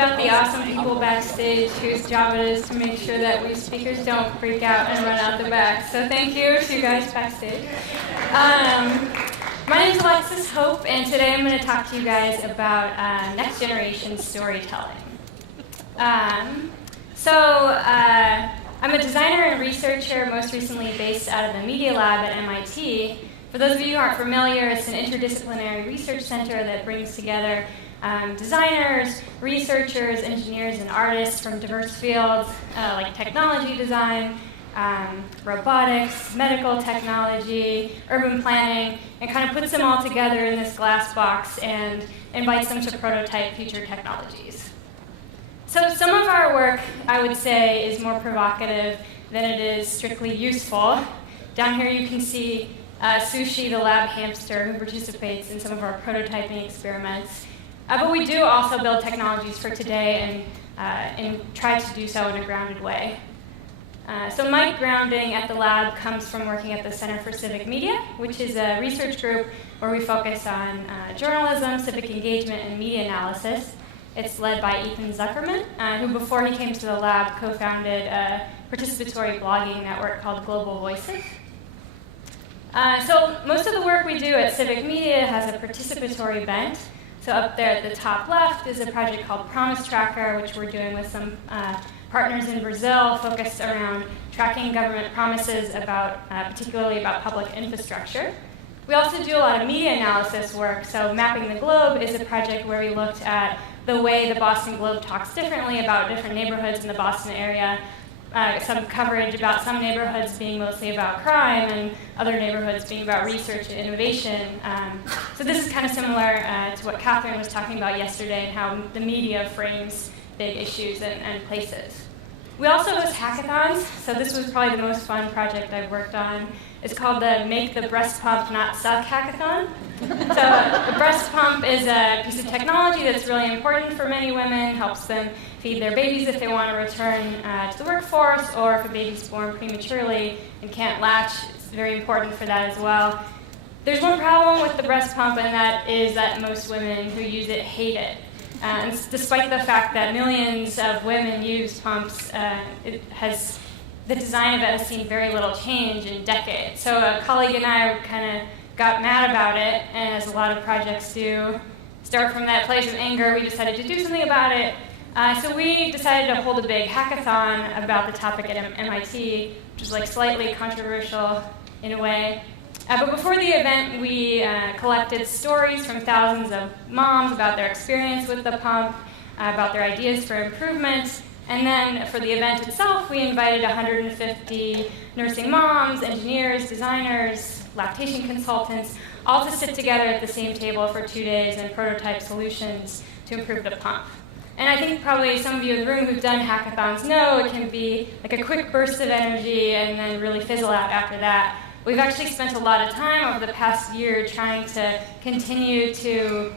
about the awesome people backstage whose job it is to make sure that we speakers don't freak out and run out the back. So thank you to you guys backstage. My name is Alexis Hope, and today I'm going to talk to you guys about next generation storytelling. I'm a designer and researcher, most recently based out of the Media Lab at MIT. For those of you who aren't familiar, it's an interdisciplinary research center that brings together designers, researchers, engineers, and artists from diverse fields like technology design, robotics, medical technology, urban planning, and kind of puts them all together in this glass box and invites them to prototype future technologies. So some of our work, I would say, is more provocative than it is strictly useful. Down here you can see Sushi, the lab hamster, who participates in some of our prototyping experiments. But we do also build technologies for today and try to do so in a grounded way. So my grounding at the lab comes from working at the Center for Civic Media, which is a research group where we focus on journalism, civic engagement, and media analysis. It's led by Ethan Zuckerman, who before he came to the lab co-founded a participatory blogging network called Global Voices. So most of the work we do at Civic Media has a participatory bent. So up there at the top left is a project called Promise Tracker, which we're doing with some partners in Brazil, focused around tracking government promises about, particularly about public infrastructure. We also do a lot of media analysis work. So Mapping the Globe is a project where we looked at the way the Boston Globe talks differently about different neighborhoods in the Boston area. Some coverage about some neighborhoods being mostly about crime and other neighborhoods being about research and innovation. So this is kind of similar to what Catherine was talking about yesterday and how the media frames big issues and places. We also host hackathons, so this was probably the most fun project I've worked on. It's called the Make the Breast Pump Not Suck Hackathon. So the breast pump is a piece of technology that's really important for many women, helps them feed their babies if they want to return to the workforce, or if a baby's born prematurely and can't latch, it's very important for that as well. There's one problem with the breast pump, and that is that most women who use it hate it. And despite the fact that millions of women use pumps, the design of it has seen very little change in decades. So a colleague and I kind of got mad about it, and as a lot of projects do, start from that place of anger, we decided to do something about it. So we decided to hold a big hackathon about the topic at MIT, which is like slightly controversial in a way. But before the event, we collected stories from thousands of moms about their experience with the pump, about their ideas for improvement. And then for the event itself, we invited 150 nursing moms, engineers, designers, lactation consultants, all to sit together at the same table for 2 days and prototype solutions to improve the pump. And I think probably some of you in the room who've done hackathons know it can be like a quick burst of energy and then really fizzle out after that. We've actually spent a lot of time over the past year trying to continue to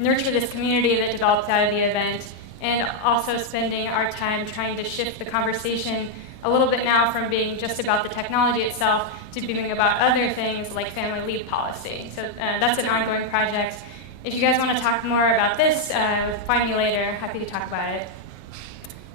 nurture this community that developed out of the event, and also spending our time trying to shift the conversation a little bit now from being just about the technology itself to being about other things like family leave policy. So that's an ongoing project. If you guys want to talk more about this, find me later. Happy to talk about it.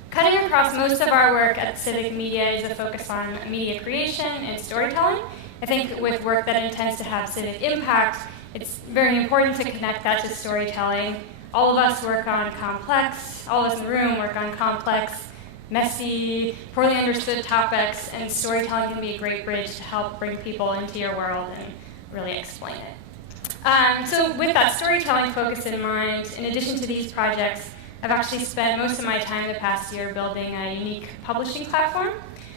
Cutting across most of our work at Civic Media is a focus on media creation and storytelling. I think with work that intends to have civic impact, it's very important to connect that to storytelling. All of us work on complex, all of us in the room work on complex, messy, poorly understood topics, and storytelling can be a great bridge to help bring people into your world and really explain it. So with that storytelling focus in mind, in addition to these projects, I've actually spent most of my time the past year building a unique publishing platform,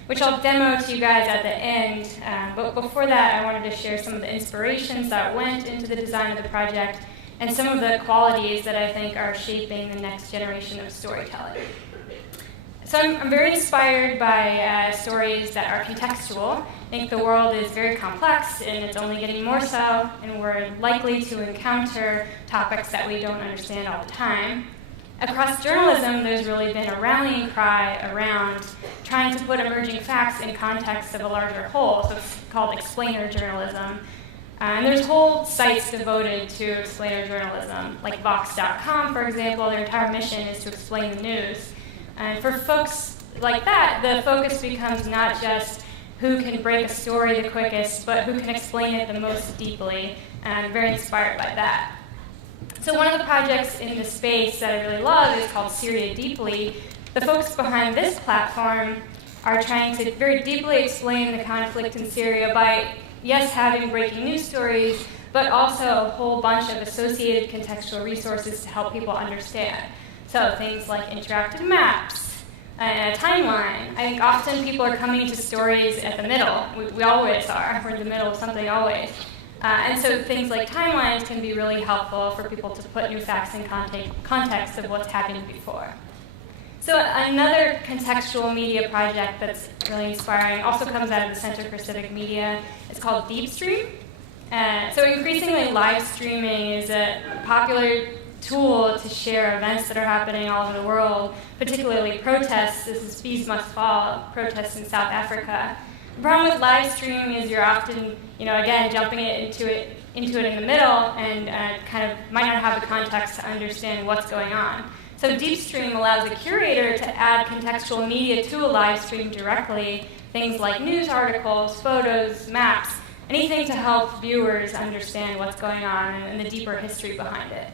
which I'll demo to you guys at the end. But before that, I wanted to share some of the inspirations that went into the design of the project and some of the qualities that I think are shaping the next generation of storytelling. So I'm very inspired by stories that are contextual. I think the world is very complex, and it's only getting more so, and we're likely to encounter topics that we don't understand all the time. Across journalism, there's really been a rallying cry around trying to put emerging facts in context of a larger whole, so it's called explainer journalism. And there's whole sites devoted to explainer journalism, like Vox.com, for example. Their entire mission is to explain the news. And for folks like that, the focus becomes not just who can break a story the quickest, but who can explain it the most deeply. And I'm very inspired by that. So one of the projects in this space that I really love is called Syria Deeply. The folks behind this platform are trying to very deeply explain the conflict in Syria by, yes, having breaking news stories, but also a whole bunch of associated contextual resources to help people understand. So things like interactive maps, and a timeline. I think often people are coming to stories at the middle. We always are. We're in the middle of something always. And so things like timelines can be really helpful for people to put new facts in context of what's happened before. So another contextual media project that's really inspiring also comes out of the Center for Civic Media. It's called Deepstream. So increasingly live streaming is a popular tool to share events that are happening all over the world, particularly protests. This is Fees Must Fall, protests in South Africa. The problem with live streaming is you're often, again, jumping into it in the middle and kind of might not have the context to understand what's going on. So Deepstream allows a curator to add contextual media to a live stream directly, things like news articles, photos, maps, anything to help viewers understand what's going on and the deeper history behind it.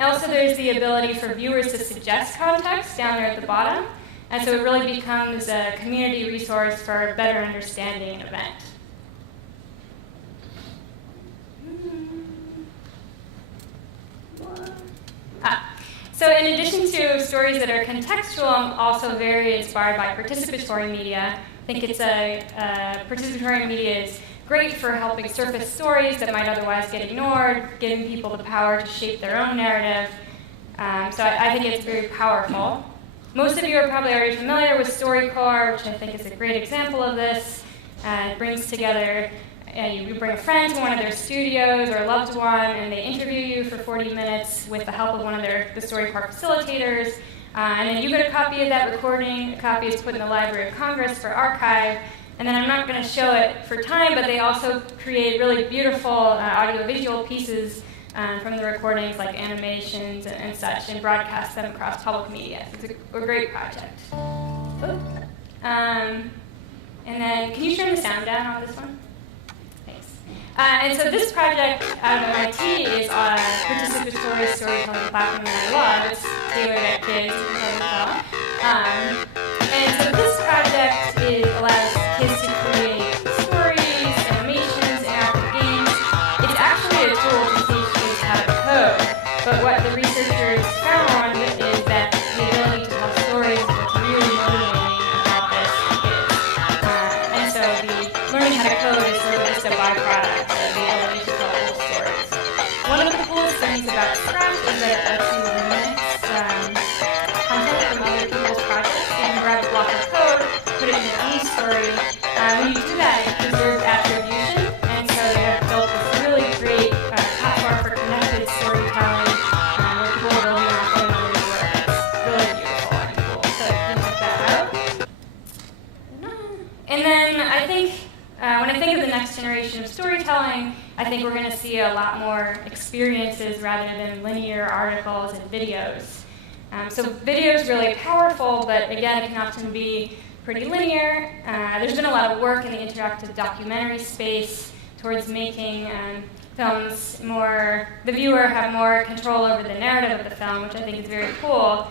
Also, there's the ability for viewers to suggest context down there at the bottom, and so it really becomes a community resource for better understanding an event. So in addition to stories that are contextual, I'm also very inspired by participatory media. I think it's participatory media is great for helping surface stories that might otherwise get ignored, giving people the power to shape their own narrative. So I think it's very powerful. Most of you are probably already familiar with StoryCorps, which I think is a great example of this. It brings together, you bring a friend to one of their studios or a loved one, and they interview you for 40 minutes with the help of one of the StoryCorps facilitators. And then you get a copy of that recording. A copy is put in the Library of Congress for archive. And then I'm not going to show it for time, but they also create really beautiful audiovisual pieces from the recordings, like animations and such, and broadcast them across public media. It's a great project. And then, can you turn the sound down on this one? Thanks. And so this project out of MIT is a participatory storytelling platform that I love. It's tailored at kids, you can probably tell. And so this project allows kids to create stories, animations, interactive games. It's actually a tool to teach kids how to code. But what the researchers found is that the ability to tell stories is what's really motivating about this is. And so learning how to code is sort of just a byproduct of the ability to tell whole stories. One of the coolest things about Scratch is that it lets you remix content from other people's projects. You can grab a block of code, put it in your own story. When you do that, it preserves attribution, and so they have built this really great platform for connected storytelling where people are building off one another's work. It's really beautiful and cool, so you can check that out. And then I think, when I think of the next generation of storytelling, I think we're going to see a lot more experiences rather than linear articles and videos. So video is really powerful, but again, it can often be pretty linear. There's been a lot of work in the interactive documentary space towards making films the viewer have more control over the narrative of the film, which I think is very cool.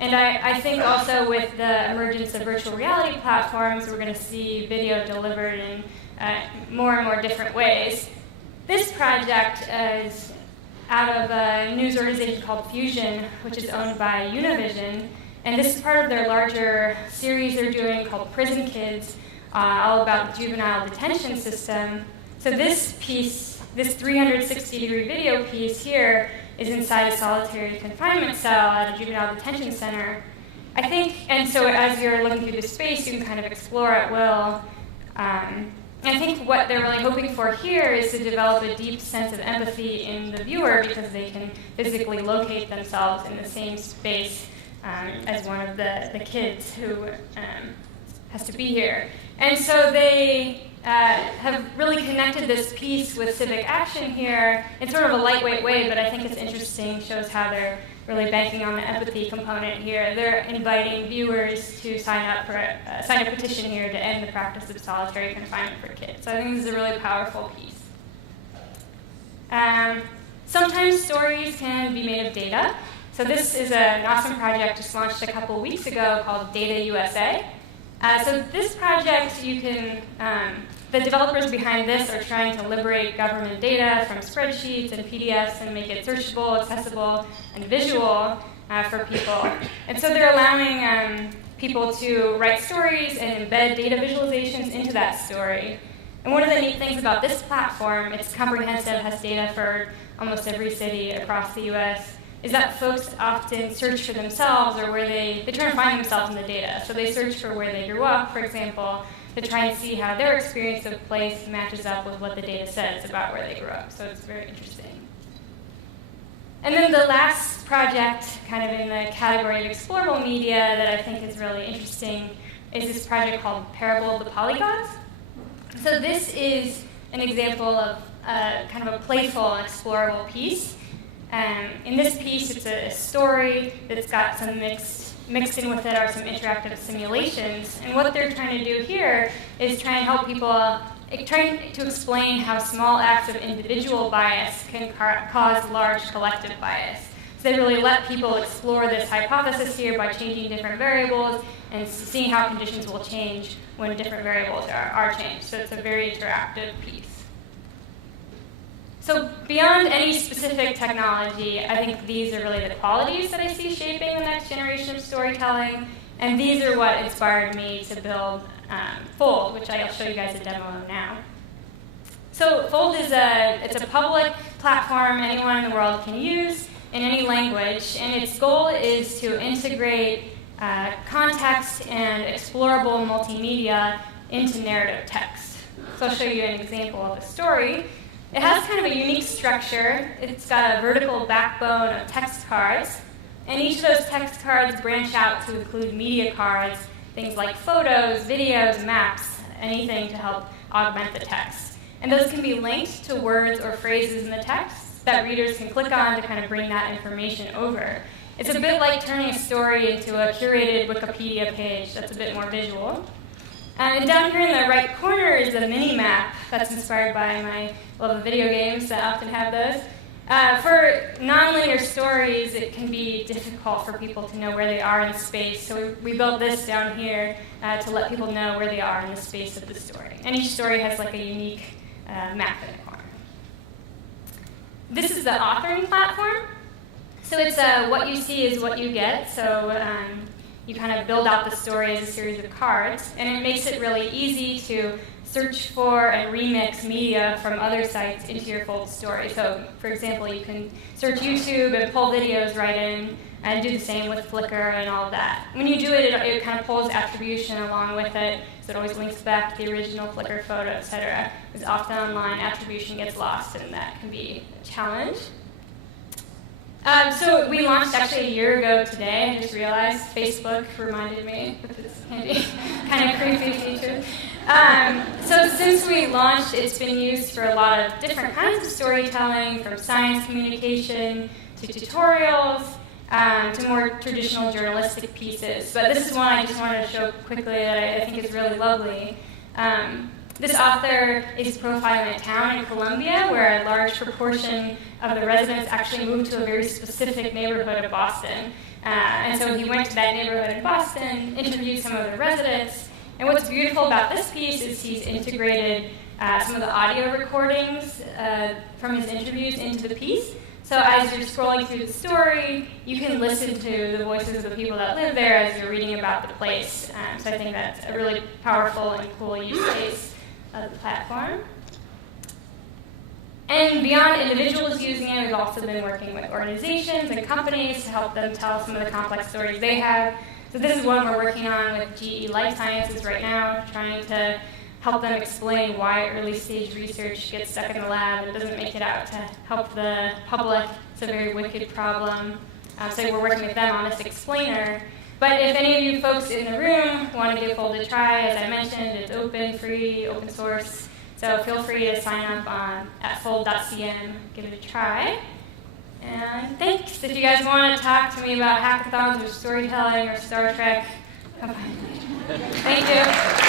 And I think also with the emergence of virtual reality platforms, we're going to see video delivered in more and more different ways. This project is out of a news organization called Fusion, which is owned by Univision. And this is part of their larger series they're doing called Prison Kids, all about the juvenile detention system. So this piece, this 360-degree video piece here, is inside a solitary confinement cell at a juvenile detention center. I think, and so as you're looking through the space, you can kind of explore at will. I think what they're really hoping for here is to develop a deep sense of empathy in the viewer because they can physically locate themselves in the same space as one of the kids who has to be here. And so they have really connected this piece with civic action here in sort of a lightweight way, but I think it's interesting, shows how they're really banking on the empathy component here. They're inviting viewers to sign a petition here to end the practice of solitary confinement for kids. So I think this is a really powerful piece. Sometimes stories can be made of data. So this is an awesome project just launched a couple weeks ago called Data USA. So this project, the developers behind this are trying to liberate government data from spreadsheets and PDFs and make it searchable, accessible, and visual for people. And so they're allowing people to write stories and embed data visualizations into that story. And one of the neat things about this platform, it's comprehensive, has data for almost every city across the US, is that folks often search for themselves or where they try to find themselves in the data. So they search for where they grew up, for example, to try and see how their experience of place matches up with what the data says about where they grew up. So it's very interesting. And then the last project, kind of in the category of explorable media that I think is really interesting, is this project called Parable of the Polygons. So this is an example of kind of a playful and explorable piece. In this piece, it's a story that's got some mixed in with it are some interactive simulations. And what they're trying to do here is try and help people, trying to explain how small acts of individual bias can cause large collective bias. So they really let people explore this hypothesis here by changing different variables and seeing how conditions will change when different variables are changed. So it's a very interactive piece. So beyond any specific technology, I think these are really the qualities that I see shaping the next generation of storytelling, and these are what inspired me to build Fold, which I'll show you guys a demo of now. So Fold is it's a public platform anyone in the world can use in any language, and its goal is to integrate context and explorable multimedia into narrative text. So I'll show you an example of a story. It has kind of a unique structure. It's got a vertical backbone of text cards, and each of those text cards branch out to include media cards, things like photos, videos, maps, anything to help augment the text. And those can be linked to words or phrases in the text that readers can click on to kind of bring that information over. It's a bit like turning a story into a curated Wikipedia page that's a bit more visual. And down here in the right corner is a mini-map that's inspired by my love of video games that often have those. For nonlinear stories, it can be difficult for people to know where they are in space, so we built this down here to let people know where they are in the space of the story. And each story has like a unique map in the corner. This is the authoring platform. So it's what you see is what you get. So you kind of build out the story as a series of cards, and it makes it really easy to search for and remix media from other sites into your Fold story. So, for example, you can search YouTube and pull videos right in, and do the same with Flickr and all of that. When you do it, it kind of pulls attribution along with it, so it always links back to the original Flickr photo, etc. Because often online, attribution gets lost, and that can be a challenge. So we launched actually a year ago today. I just realized Facebook reminded me with this handy, kind of creepy feature. So since we launched, it's been used for a lot of different kinds of storytelling, from science communication to tutorials to more traditional journalistic pieces. But this is one I just wanted to show quickly that I think is really lovely. This author is profiling a town in Colombia where a large proportion of the residents actually moved to a very specific neighborhood of Boston. And so he went to that neighborhood in Boston, interviewed some of the residents. And what's beautiful about this piece is he's integrated some of the audio recordings from his interviews into the piece. So as you're scrolling through the story, you can listen to the voices of the people that live there as you're reading about the place. So I think that's a really powerful and cool use case of the platform. And beyond individuals using it, we've also been working with organizations and companies to help them tell some of the complex stories they have. So this is one we're working on with GE Life Sciences right now, trying to help them explain why early stage research gets stuck in the lab and doesn't make it out to help the public. It's a very wicked problem. So we're working with them on this explainer. But if any of you folks in the room want to give Fold a try, as I mentioned, it's open, free, open source. So feel free to sign up at fold.cm, give it a try. And thanks. If you guys want to talk to me about hackathons or storytelling or Star Trek, come find me. Thank you.